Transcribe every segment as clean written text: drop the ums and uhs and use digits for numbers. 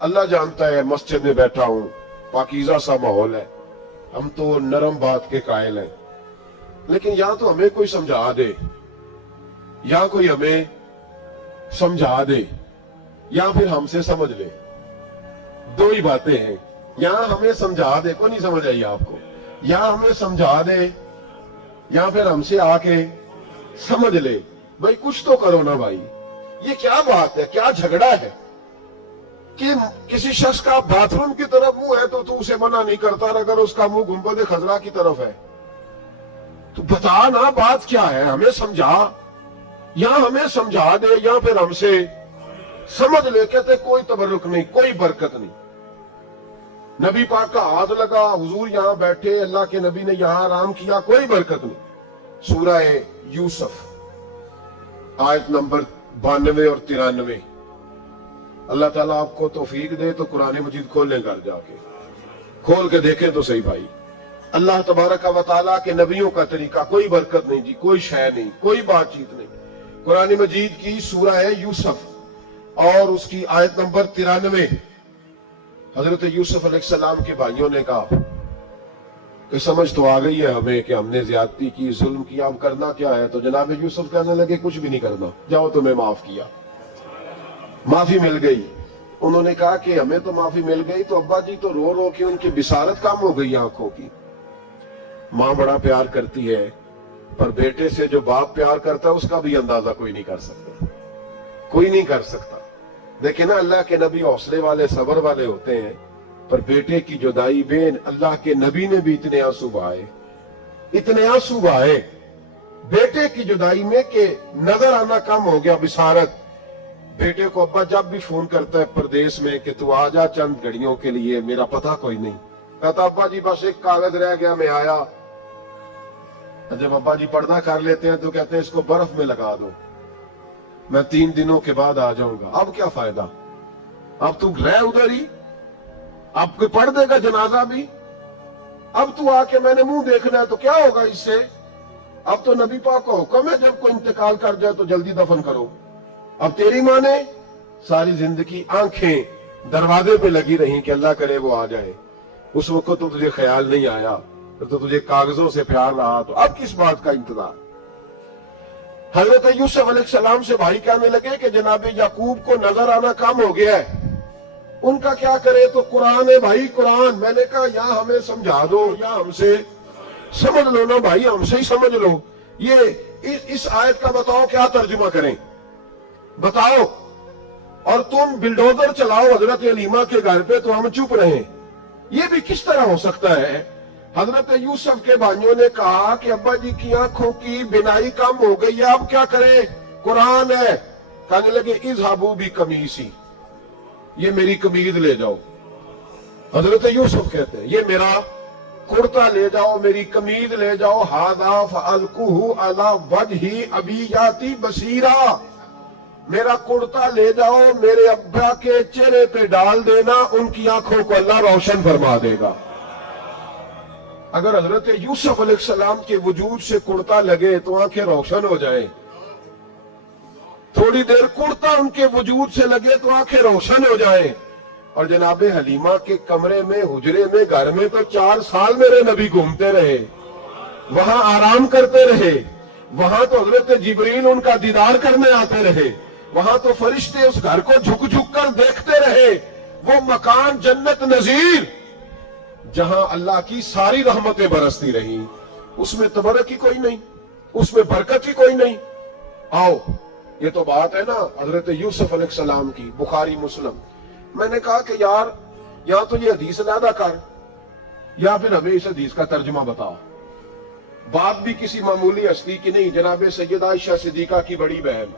अल्लाह जानता है, मस्जिद में बैठा हूं, पाकीज़ा सा माहौल है, हम तो नरम बात के कायल हैं, लेकिन या तो हमें कोई समझा दे, या कोई हमें समझा दे, या फिर हमसे समझ ले। दो ही बातें हैं, या हमें समझा दे, को नहीं समझ आई आपको, या हमें समझा दे या फिर हमसे आके समझ ले। भाई कुछ तो करो ना भाई, ये क्या बात है, क्या झगड़ा है कि किसी शख्स का बाथरूम की तरफ मुंह है तो तू उसे मना नहीं करता, अगर उसका मुंह गुंबद खजरा की तरफ है तो बता ना बात क्या है, हमें समझा, या हमें समझा दे या फिर हमसे समझ ले। कहते कोई तबरुक नहीं, कोई बरकत नहीं। नबी पाक का हाथ लगा, हुजूर यहां बैठे, अल्लाह के नबी ने यहां आराम किया, कोई बरकत नहीं। सूरह यूसुफ आयत नंबर 92 और 93। अल्लाह ताला आपको तौफीक दे तो कुरान मजीद खोलें, घर जाके खोल के देखें तो सही भाई। अल्लाह तबारक व तआला के नबियों का तरीका, कोई बरकत नहीं जी, कोई शय नहीं, कोई बातचीत नहीं। कुरान मजीद की सूरह यूसुफ और उसकी आयत नंबर 93। हजरत यूसुफ अलैहिस्सलाम के भाइयों ने कहा कि समझ तो आ गई है हमें कि हमने ज्यादती की, जुल्म किया, अब करना क्या है। तो जनाब यूसुफ कहने लगे कुछ भी नहीं करना, जाओ तुम्हें माफ किया, माफी मिल गई। उन्होंने कहा कि हमें तो माफी मिल गई, तो अब्बा जी तो रो रो के उनकी बिसारत कम हो गई आंखों की। मां बड़ा प्यार करती है, पर बेटे से जो बाप प्यार करता है उसका भी अंदाजा कोई नहीं कर सकता, कोई नहीं कर सकता। देखे ना, अल्लाह के नबी हौसले वाले, सबर वाले होते हैं, पर बेटे की जुदाई में अल्लाह के नबी ने भी इतने आंसू बहाए, इतने आंसू बहाए बेटे की जुदाई में कि नजर आना कम हो गया, बिसारत। बेटे को अब्बा जब भी फोन करता है प्रदेश में कि तू आ जा चंद घड़ियों के लिए, मेरा पता कोई नहीं। कहता अब्बा जी बस एक कागज रह गया, मैं आया। जब अब्बा जी पर्दा कर लेते हैं तो कहते हैं इसको बर्फ में लगा दो, मैं 3 दिनों के बाद आ जाऊंगा। अब क्या फायदा, अब तू रह उधर ही, अब कोई पढ़ देगा जनाजा भी। अब तू आके मैंने मुंह देखना है तो क्या होगा इससे। अब तो नबी पाक का हुक्म है जब कोई इंतकाल कर जाए तो जल्दी दफन करो। अब तेरी माँ ने सारी जिंदगी आंखें दरवाजे पे लगी रही कि अल्लाह करे वो आ जाए। उस वक्त तो तुझे ख्याल नहीं आया, तो तुझे कागजों से प्यार रहा, तो अब किस बात का इंतजार। हजरत यूसुफ अलैहिस्सलाम से भाई कहने लगे कि जनाब याकूब को नजर आना कम हो गया है, उनका क्या करे। तो कुरान है भाई, कुरान। मैंने कहा या हमें समझा दो या हमसे समझ लो ना भाई, हमसे ही समझ लो। ये इस आयत का बताओ क्या तर्जुमा करें, बताओ। और तुम बिल्डोजर चलाओ हजरत हलीमा के घर पे तो हम चुप रहे, ये भी किस तरह हो सकता है। हजरत यूसुफ के भाइयों ने कहा कि अब्बा जी की आंखों की बिनाई कम हो गई है, अब क्या करें, कुरान है। कहने लगे इज़हाबू भी कमीसी, ये मेरी कमीज ले जाओ। हजरत यूसुफ कहते हैं ये मेरा कुर्ता ले जाओ, मेरी कमीज ले जाओ। हादा फअलकुहु अला वजही अबीयाती बसीरा, मेरा कुर्ता ले जाओ, मेरे अब्बा के चेहरे पे डाल देना, उनकी आंखों को अल्लाह रोशन फरमा देगा। अगर हजरत यूसुफ अलैहिस्सलाम के वजूद से कुर्ता लगे तो आंखें रोशन हो जाए, थोड़ी देर कुर्ता उनके वजूद से लगे तो आंखें रोशन हो जाए। और जनाबे हलीमा के कमरे में, हुजरे में, घर में तो 4 साल मेरे नबी घूमते रहे, वहां आराम करते रहे, वहां तो हजरत जिब्रील उनका दीदार करने आते रहे, वहां तो फरिश्ते उस घर को झुक झुक कर देखते रहे। वो मकान जन्नत नजीर जहां अल्लाह की सारी रहमतें बरसती रही, उसमें तबरक ही कोई नहीं, उसमें बरकत ही कोई नहीं। आओ, ये तो बात है ना हजरत यूसुफ अलैहिस्सलाम की, बुखारी मुस्लिम। मैंने कहा कि यार या तो ये हदीस अलहदा कर या फिर हमें इस हदीस का तर्जुमा बताओ। बात भी किसी मामूली हस्ती की नहीं, जनाब सैयदा आयशा सिद्दीका की बड़ी बहन,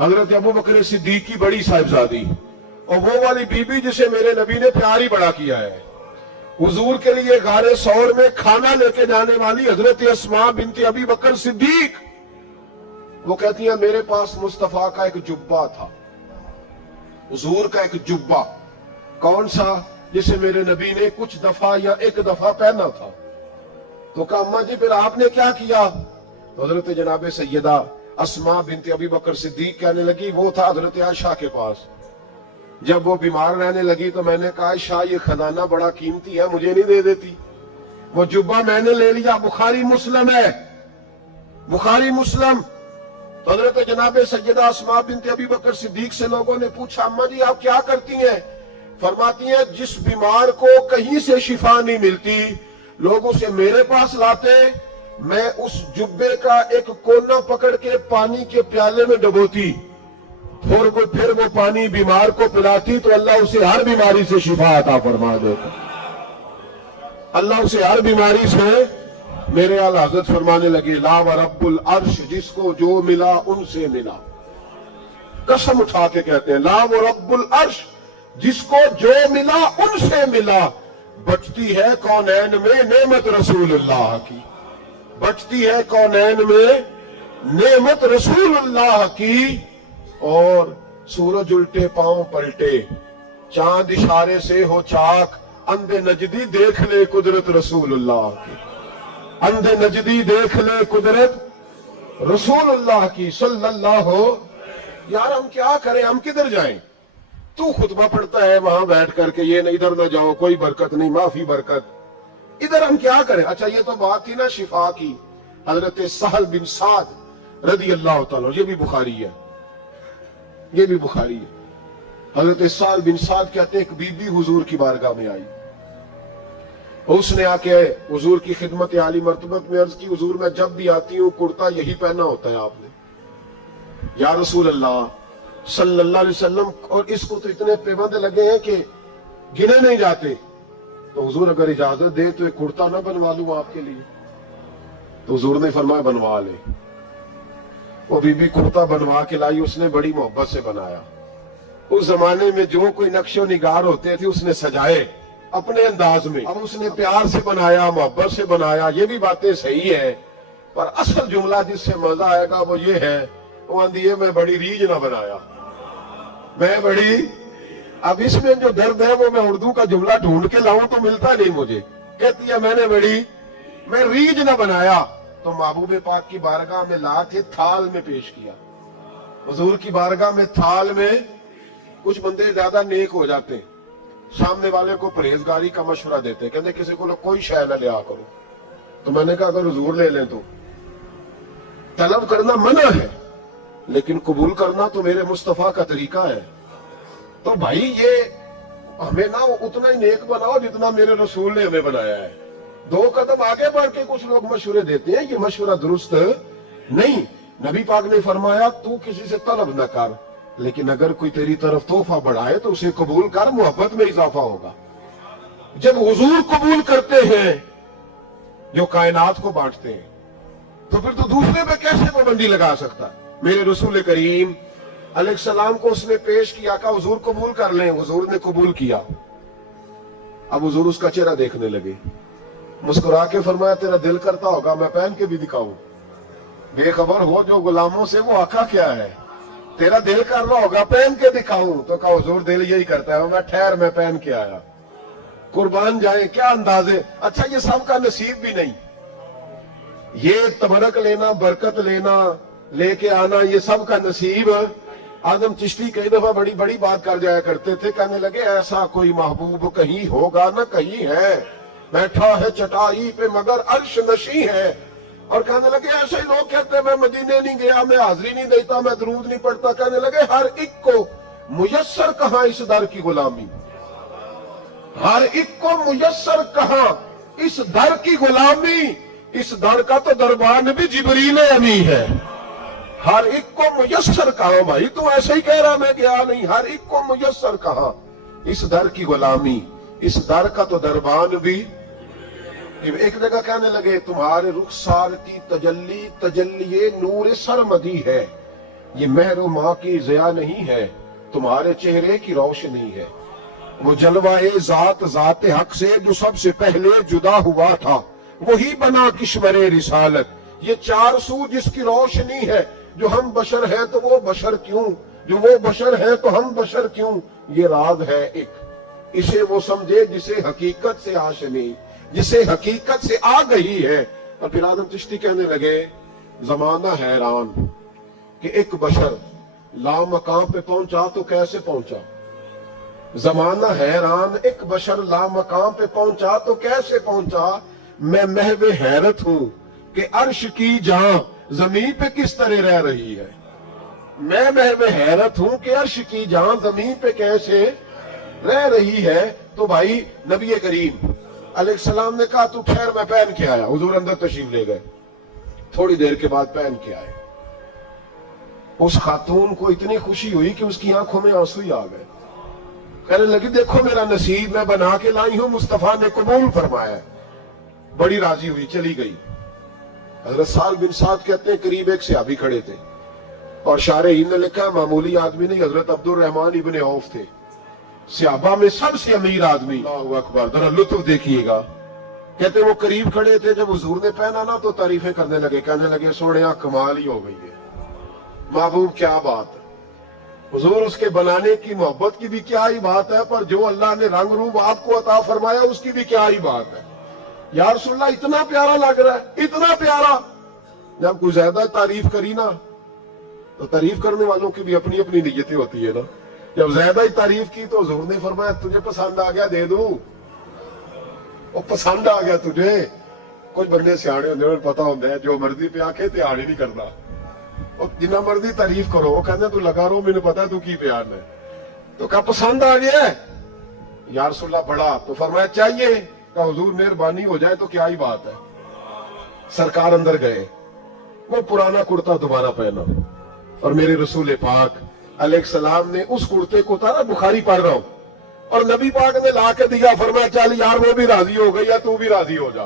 हजरत अबू बकर सिद्दीक की बड़ी साहिबजादी, और वो वाली बीबी जिसे मेरे नबी ने प्यार ही बड़ा किया है। हुजूर के लिए गारे सौर में खाना लेके जाने वाली हजरत अस्मा बिनती अबी बकर सिद्दीक, वो कहती है मेरे पास मुस्तफा का एक जुब्बा था, हुजूर का एक जुब्बा। कौन सा? जिसे मेरे नबी ने कुछ दफा या एक दफा पहना था। तो कहा अम्मा जी फिर आपने क्या किया? तो हजरत जनाब सैयदा अस्मा बिनती अबी बकर सिद्दीक कहने लगी वो था हजरत आयशा के पास। جب وہ بیمار رہنے لگی تو میں نے کہا شاہ یہ خزانہ بڑا قیمتی ہے، مجھے نہیں دے دیتی؟ وہ جبہ میں نے لے لیا، بخاری مسلم ہے، بخاری مسلم۔ تو حضرت جناب سیدہ اسماء بنت ابی بکر صدیق سے لوگوں نے پوچھا اماں جی آپ کیا کرتی ہیں؟ فرماتی ہیں جس بیمار کو کہیں سے شفا نہیں ملتی لوگ اسے میرے پاس لاتے، میں اس جبے کا ایک کونا پکڑ کے پانی کے پیالے میں ڈبوتی، پھر وہ پانی بیمار کو پلاتی تو اللہ اسے ہر بیماری سے شفا عطا فرما دیتا، اللہ اسے ہر بیماری سے۔ میرے اعلی حضرت فرمانے لگے لا ورب العرش، جس کو جو ملا ان سے ملا، قسم اٹھا کے کہتے ہیں لا ورب العرش، جس کو جو ملا ان سے ملا۔ بچتی ہے کونین میں نعمت رسول اللہ کی، بچتی ہے کونین میں نعمت رسول اللہ کی، اور سورج الٹے پاؤں پلٹے، چاند اشارے سے ہو چاک، اندھے نجدی دیکھ لے قدرت رسول اللہ کی، اندھے نجدی دیکھ لے قدرت رسول اللہ کی صلی اللہ ہو۔ یار ہم کیا کریں، ہم کدھر جائیں؟ تو خطبہ پڑھتا ہے وہاں بیٹھ کر کے یہ ادھر نہ جاؤ، کوئی برکت نہیں، معافی برکت، ادھر ہم کیا کریں؟ اچھا یہ تو بات تھی نا شفا کی۔ حضرت سہل بن سعد رضی اللہ تعالیٰ، یہ بھی بخاری ہے، یہ بھی بخاری ہے۔ حضرت سہل بن سعد کہتے ہیں ایک بی بی حضور کی بارگاہ میں آئی، اس نے آ کے حضور کی خدمت عالی مرتبت میں عرض کی حضور میں جب بھی آتی ہوں کرتا یہی پہنا ہوتا ہے آپ نے، یا رسول اللہ صلی اللہ علیہ وسلم، اور اس کو تو اتنے پیبند لگے ہیں کہ گنے نہیں جاتے، تو حضور اگر اجازت دے تو ایک کرتا نہ بنوا لوں آپ کے لیے؟ تو حضور نے فرمایا بنوا لے۔ وہ بی بی کرتا بنوا کے لائی، اس نے بڑی محبت سے بنایا۔ اس زمانے میں جو کوئی نقش و نگار ہوتے تھے اس نے سجائے اپنے انداز میں، اب اس نے پیار سے بنایا، محبت سے بنایا، یہ بھی باتیں صحیح ہیں، پر اصل جملہ جس سے مزہ آئے گا وہ یہ ہے، وہ آندھی ہے میں بڑی ریج نہ بنایا، میں بڑی، اب اس میں جو درد ہے وہ میں اردو کا جملہ ڈھونڈ کے لاؤں تو ملتا نہیں مجھے، کہتی ہے میں نے بڑی، میں ریج نہ بنایا، تو محبوب پاک کی بارگاہ میں لا کے تھال میں پیش کیا۔ حضور کی بارگاہ میں تھال میں، کچھ بندے زیادہ نیک ہو جاتے ہیں، سامنے والے کو پرہیزگاری کا مشورہ دیتے، کہتے کسی کو کوئی شے نہ لیا کرو، تو میں نے کہا اگر حضور لے لیں تو طلب کرنا منع ہے لیکن قبول کرنا تو میرے مصطفیٰ کا طریقہ ہے، تو بھائی یہ ہمیں نہ اتنا ہی نیک بناؤ جتنا میرے رسول نے ہمیں بنایا ہے۔ دو قدم آگے بڑھ کے کچھ لوگ مشورے دیتے ہیں، یہ مشورہ درست نہیں۔ نبی پاک نے فرمایا تو کسی سے طلب نہ کر، لیکن اگر کوئی تیری طرف تحفہ بڑھائے تو اسے قبول کر، محبت میں اضافہ ہوگا۔ جب حضور قبول کرتے ہیں جو کائنات کو بانٹتے ہیں تو پھر تو دوسرے پہ کیسے پابندی لگا سکتا؟ میرے رسول کریم علیہ السلام کو اس نے پیش کیا، کہا حضور قبول کر لیں، حضور نے قبول کیا۔ اب حضور اس کا چہرہ دیکھنے لگے، مسکرا کے فرمایا تیرا دل کرتا ہوگا میں پہن کے بھی دکھاؤں، بے خبر ہو جو غلاموں سے وہ آقا کیا ہے، تیرا دل کر رہا ہوگا پہن کے دکھاؤں، تو کہا حضور دل یہی کرتا ہے، میں ٹھہر میں پہن کے آیا، قربان جائیں کیا اندازے۔ اچھا یہ سب کا نصیب بھی نہیں، یہ تبرک لینا، برکت لینا، لے کے آنا، یہ سب کا نصیب۔ آدم چشتی کئی دفعہ بڑی بڑی بات کر جایا کرتے تھے، کہنے لگے ایسا کوئی محبوب کہیں ہوگا نہ کہیں ہے، بیٹھا ہے چٹائی پہ مگر عرش نشیں ہے، اور کہنے لگے ایسے ہی لوگ کہتے ہیں میں مدینے نہیں گیا، میں حاضری نہیں دیتا، میں درود نہیں پڑھتا، کہنے لگے ہر ایک کو میسر کہاں اس در کی غلامی، ہر ایک کو میسر کہاں اس در کی غلامی، اس در کا تو دربان بھی جبریل امی ہے، ہر ایک کو میسر کہاں، بھائی تو ایسے ہی کہہ رہا میں گیا نہیں، ہر ایک کو میسر کہاں اس در کی غلامی، اس در کا تو دربان بھی۔ ایک جگہ کہنے لگے تمہارے رخسار کی تجلی تجلی نور سرمدی ہے، یہ مہر و ماں کی ضیاء نہیں ہے، تمہارے چہرے کی روشنی ہے، وہ جلوہ ذات ذات حق سے جو سب سے پہلے جدا ہوا تھا، وہی بنا کشور رسالت، یہ چار سو جس کی روشنی ہے، جو ہم بشر ہیں تو وہ بشر کیوں، جو وہ بشر ہیں تو ہم بشر کیوں، یہ راز ہے ایک، اسے وہ سمجھے جسے حقیقت سے آشنی، جسے حقیقت سے آ گئی ہے۔ اور پھر آدم چشتی کہنے لگے زمانہ حیران کہ ایک بشر لامقام پہ پہنچا تو کیسے پہنچا، जमाना हैरान, एक बशर ला मकाम पे पहुंचा तो कैसे पहुंचा। मैं महवे हैरत हूं कि अर्श की जान जमीन पे किस तरह रह रही है। मैं महवे हैरत हूं कि अर्श की जान जमीन पे कैसे रह रही है। तो भाई नबी करीम अलैहिस्सलाम ने कहा तू ठहर, मैं पहन के आया। हुजूर अंदर तशरीफ ले गए, थोड़ी देर के बाद पहन के आए। उस खातून को इतनी खुशी हुई कि उसकी आंखों में आंसू ही आ गए। कहने लगी देखो मेरा नसीब, मैं बना के लाई हूं, मुस्तफा ने कबूल फरमाया। बड़ी राजी हुई, चली गई। हजरत साल बिन साद कहते हैं करीब एक सहाबी खड़े थे और शारहीन ने लिखा मामूली आदमी नहीं, हजरत अब्दुल रहमान इब्ने औफ थे, सहाबा में सबसे अमीर आदमी। अल्लाहु अकबर, जरा लुत्फ देखिएगा। कहते वो करीब खड़े थे, जब हुजूर ने पहना ना तो तारीफें करने लगे, कहने लगे सोने कमाल ही हो गई है, महबूब क्या बात है। हुजूर उसके बनाने की मोहब्बत की भी क्या ही बात है, पर जो अल्लाह ने रंग रूप आपको अता फरमाया उसकी भी क्या ही बात है। या रसूलल्लाह इतना प्यारा लग रहा है, इतना प्यारा। जब कोई ज्यादा तारीफ करी ना तो तारीफ करने वालों की भी अपनी अपनी नीयतें होती है ना। जब ज्यादा ही तारीफ की तो हुजूर ने फरमाया तुझे पसंद आ गया दे दूं, वो पसंद आ गया तुझे। कुछ बंदे सियाने होंगे, उन्हें पता होता है जो मर्जी पे आके ध्यान ही नहीं करना, और जिन्ना मर्जी तारीफ करो वो कहते तू लगा रो, मैंने पता तू की प्यार है। तो कहा पसंद आ गया या रसूलल्लाह बड़ा, तो फरमाया चाहिए, कहा हुजूर मेहरबानी हो जाए तो क्या ही बात है। सरकार अंदर गए, वो पुराना कुर्ता दोबारा पहना और मेरे रसूल पाक अलैहिस्सलाम ने उस कुर्ते को उतारा। बुखारी पढ़ रहा हूं और नबी पाक ने ला के दिया, फरमाया चल यार वो भी राजी हो गई या तू भी राजी हो जा,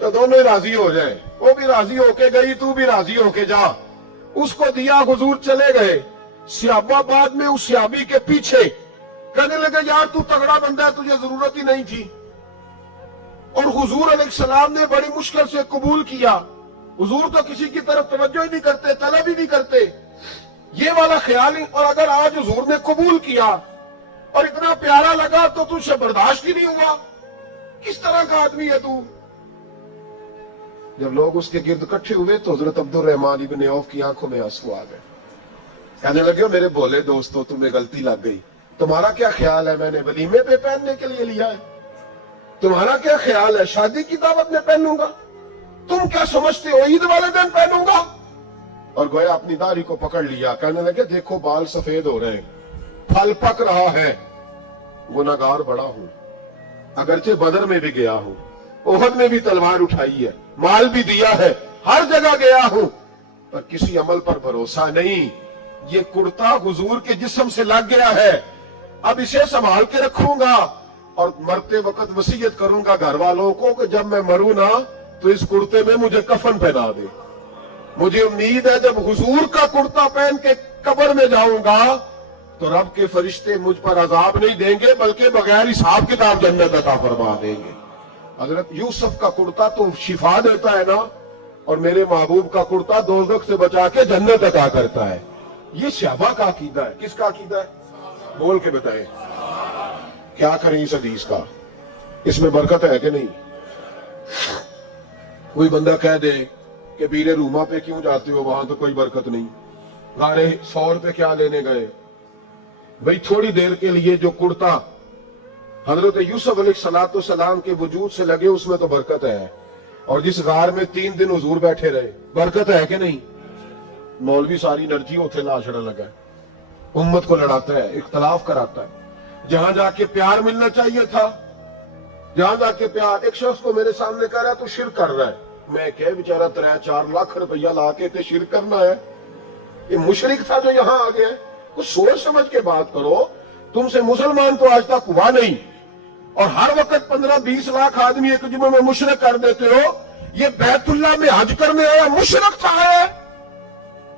तो दोनों ही राजी हो जाए। वो भी राजी होके गई, तू भी राजी होके जा। उसको दिया, हुजूर चले गए। सियाबाबाद में उस सियाबी के पीछे कहने लगे यार तू तगड़ा बंदा है, तुझे जरूरत ही नहीं थी। और हुजूर अलैहिस्सलाम ने बड़ी मुश्किल से कबूल किया। हुजूर तो किसी की तरफ तवज्जो ही नहीं करते, तलब ही नहीं करते, ये वाला ख्याल ही। और अगर आज हुजूर ने कबूल किया और इतना प्यारा लगा तो तुझसे बर्दाश्त ही नहीं हुआ, किस तरह का आदमी है तू। जब लोग उसके गिर्द इकट्ठे हुए तो हजरत अब्दुल रहमान इब्ने औफ की आंखों में आंसू आ गए। कहने लगे मेरे भोले दोस्तों तुम्हें गलती लग गई, तुम्हारा क्या ख्याल है मैंने वलीमे पे पहनने के लिए लिया है, तुम्हारा क्या ख्याल है शादी की दावत में पहनूंगा, तुम क्या समझते हो ईद वाले दिन पहनूंगा। और गोया अपनी दाढ़ी को पकड़ लिया, कहने लगे देखो बाल सफेद हो रहे हैं, फल पक रहा है, गुनाहगार बड़ा हूं, अगरचे बदर में भी गया हूं, ओहद में भी तलवार उठाई है, माल भी दिया है, हर जगह गया हूं, पर किसी अमल पर भरोसा नहीं। ये कुर्ता हुजूर के जिस्म से लग गया है, अब इसे संभाल के रखूंगा और मरते वक्त वसीयत करूंगा घर वालों को कि जब मैं मरूं ना तो इस कुर्ते में मुझे कफन पहना दे। मुझे उम्मीद है जब हुजूर का कुर्ता पहन के कब्र में जाऊंगा तो रब के फरिश्ते मुझ पर अजाब नहीं देंगे बल्कि बगैर हिसाब किताब जन्नत अता फरमा देंगे। हजरत यूसुफ का कुर्ता तो शिफा देता है ना, और मेरे महबूब का कुर्ता दोज़ख से बचा के जन्नत अता करता है। ये सहाबा का अकीदा है। किसका अकीदा है? बोल के बताएं, क्या करें इस हदीस का, इसमें बरकत है कि नहीं। कोई बंदा कह दे कि पीरे रूमा पे क्यों जाते हो, वहां तो कोई बरकत नहीं, गारे 100 रुपए क्या लेने गए। भाई थोड़ी देर के लिए जो कुर्ता हजरत यूसुफ अलैहिस्सलाम के वजूद से लगे उसमें तो बरकत है, और जिस गार में 3 दिन हुजूर बैठे रहे बरकत है कि नहीं। मौलवी सारी एनर्जी उथे ला छड़ा लगा, उम्मत को लड़ाता है, इख्तलाफ कराता है। जहां जाके प्यार मिलना चाहिए था, जहां जाके प्यार, एक शख्स को मेरे सामने कह रहा तू शिरक कर रहा है। मैं क्या बेचारा 3-4 लाख रुपया ला के ते शिरक करना है, ये मुशरिक था जो यहां आ गया। कुछ सोच समझ के बात करो, तुमसे मुसलमान तो आज तक हुआ नहीं, और हर वक्त 15-20 लाख आदमी एक जुम्मे में मुशरिक कर देते हो। ये बैतुल्लाह में हज करने आया मुशरिक था है।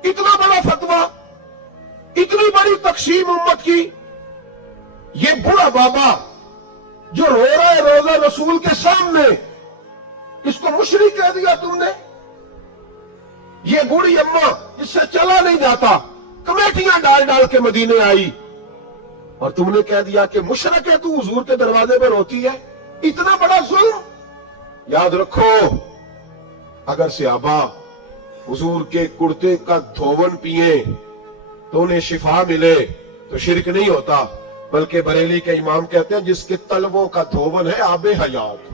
इतना बड़ा फतवा, इतनी बड़ी तकसीम उम्मत की। ये बूढ़ा बाबा जो रो रहा है रोजा रसूल के सामने, इसको मुशरिक कह दिया तुमने। ये बूढ़ी अम्मा जिससे चला नहीं जाता, कमेटियां डाल डाल के मदीने आई, और तुमने कह दिया कि मुशरिक है तू, हुजूर के दरवाजे पर रोती है। इतना बड़ा जुल्म। याद रखो, अगर सहाबा हुजूर के कुर्ते का धोवन पिए तो उन्हें शिफा मिले तो शिरक नहीं होता, بلکہ بریلی کے امام کہتے ہیں جس کے تلووں کا دھون ہے آب حیات،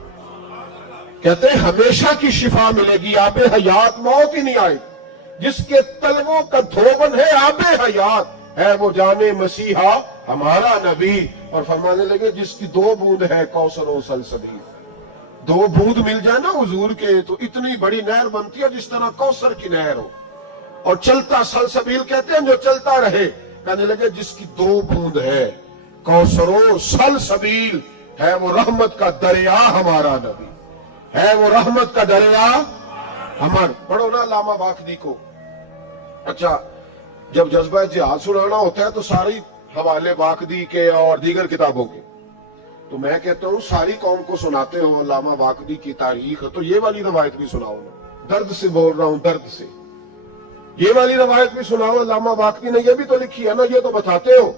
کہتے ہیں ہمیشہ کی شفا ملے گی، آب حیات، موت ہی نہیں آئے، جس کے تلووں کا دھون ہے آب حیات، ہے وہ جانے مسیحا ہمارا نبی۔ اور فرمانے لگے جس کی 2 بوند ہے کوثر و سلسبیل، 2 بوند مل جائے نا حضور کے تو اتنی بڑی نہر بنتی ہے جس طرح کوثر کی نہر ہو، اور چلتا سلسبیل کہتے ہیں جو چلتا رہے۔ کہنے لگے جس کی 2 بوند ہے کوثر و سلسبیل، ہے وہ رحمت کا دریا ہمارا نبی، ہے وہ رحمت کا دریا ہمارا۔ پڑھو نا علامہ واقدی کو۔ اچھا، جب جذبہ جہاد سنانا ہوتا ہے تو ساری حوالے واقدی کے اور دیگر کتابوں کے، تو میں کہتا ہوں ساری قوم کو سناتے ہو علامہ واقدی کی تاریخ، تو یہ والی روایت بھی سناؤ نا، درد سے بول رہا ہوں، درد سے یہ والی روایت بھی سناؤ۔ علامہ واقدی نے یہ بھی تو لکھی ہے نا، یہ تو بتاتے ہو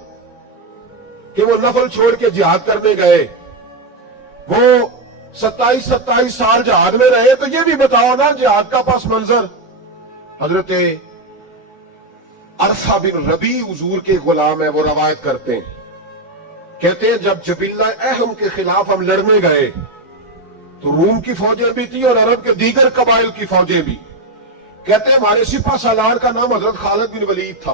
کہ وہ نفل چھوڑ کے جہاد کرنے گئے، وہ 27 سال جہاد میں رہے، تو یہ بھی بتاؤ نا جہاد کا پس منظر۔ حضرت عرفہ بن ربیع حضور کے غلام ہے، وہ روایت کرتے ہیں، کہتے ہیں جب جبلہ اہم کے خلاف ہم لڑنے گئے تو روم کی فوجیں بھی تھی اور عرب کے دیگر قبائل کی فوجیں بھی، کہتے ہیں ہمارے سپہ سالار کا نام حضرت خالد بن ولید تھا۔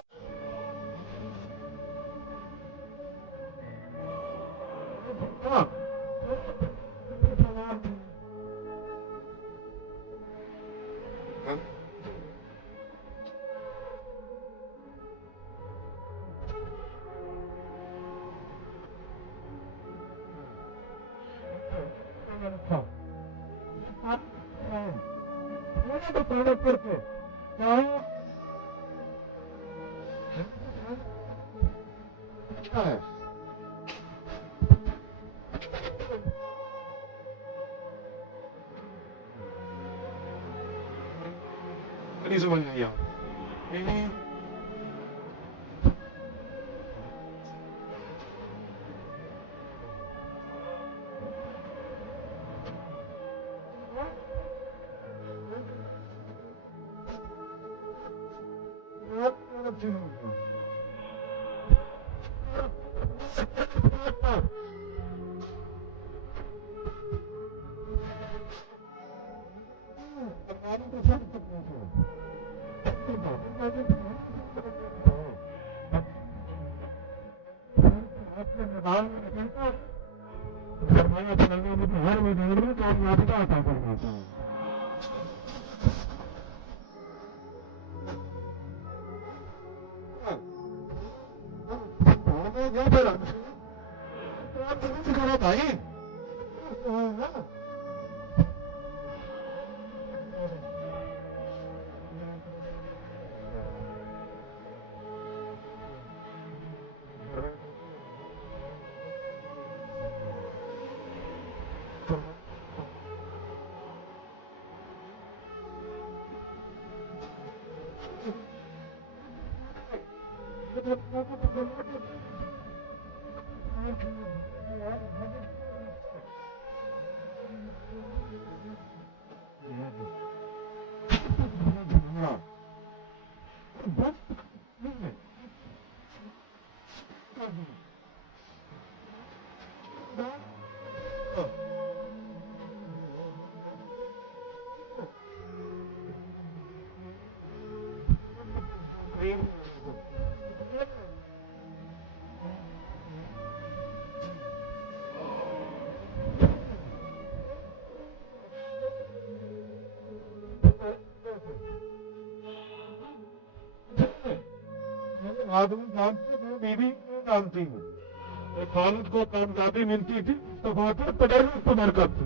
آدمی جانتے تھے، بیوی جانتی ہے، خالد کو کامیابی ملتی تھی تفاتر تدرس کو برکت سے،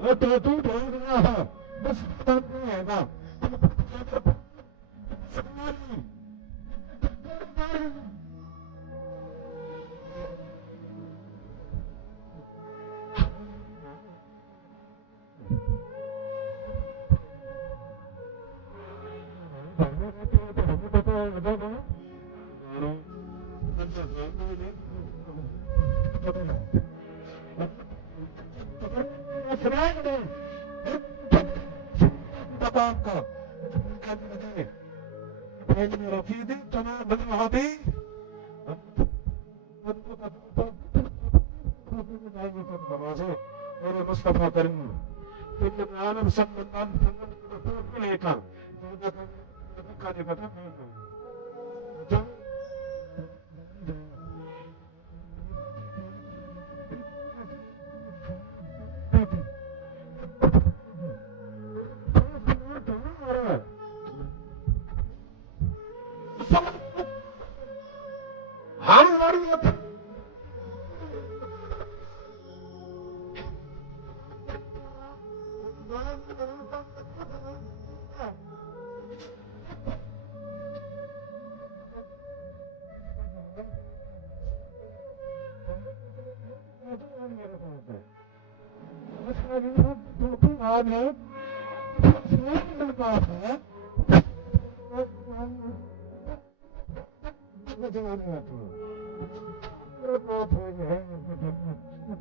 وہ تو ڈھونڈ رہا ہے بس نہیں ہے نا۔ رفیدی تمام اور مصطفیٰ کریم سید عالم صلی اللہ علیہ وسلم کو لے کر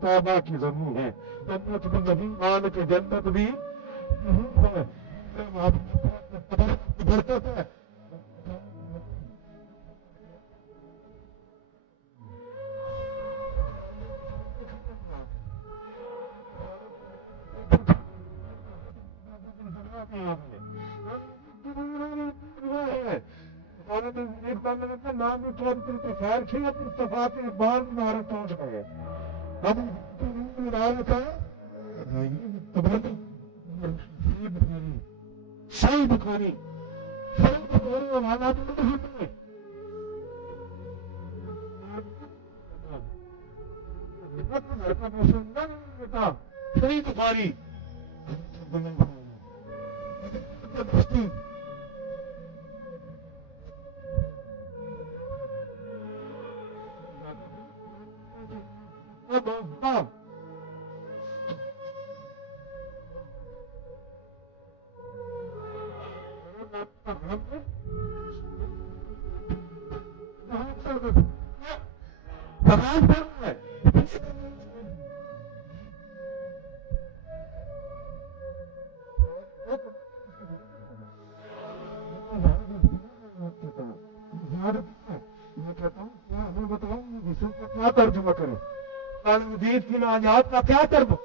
توبہ کی زمین ہے جنت بھی زمین مان کے جنت بھی برکت ہے نام خیر تھی اتفاق بار مارے پہنچ گئے ہم صحیح بخاری صحیح بخاری کیا ترجمہ کریں مدید کی ناجات کا کیا ترجمہ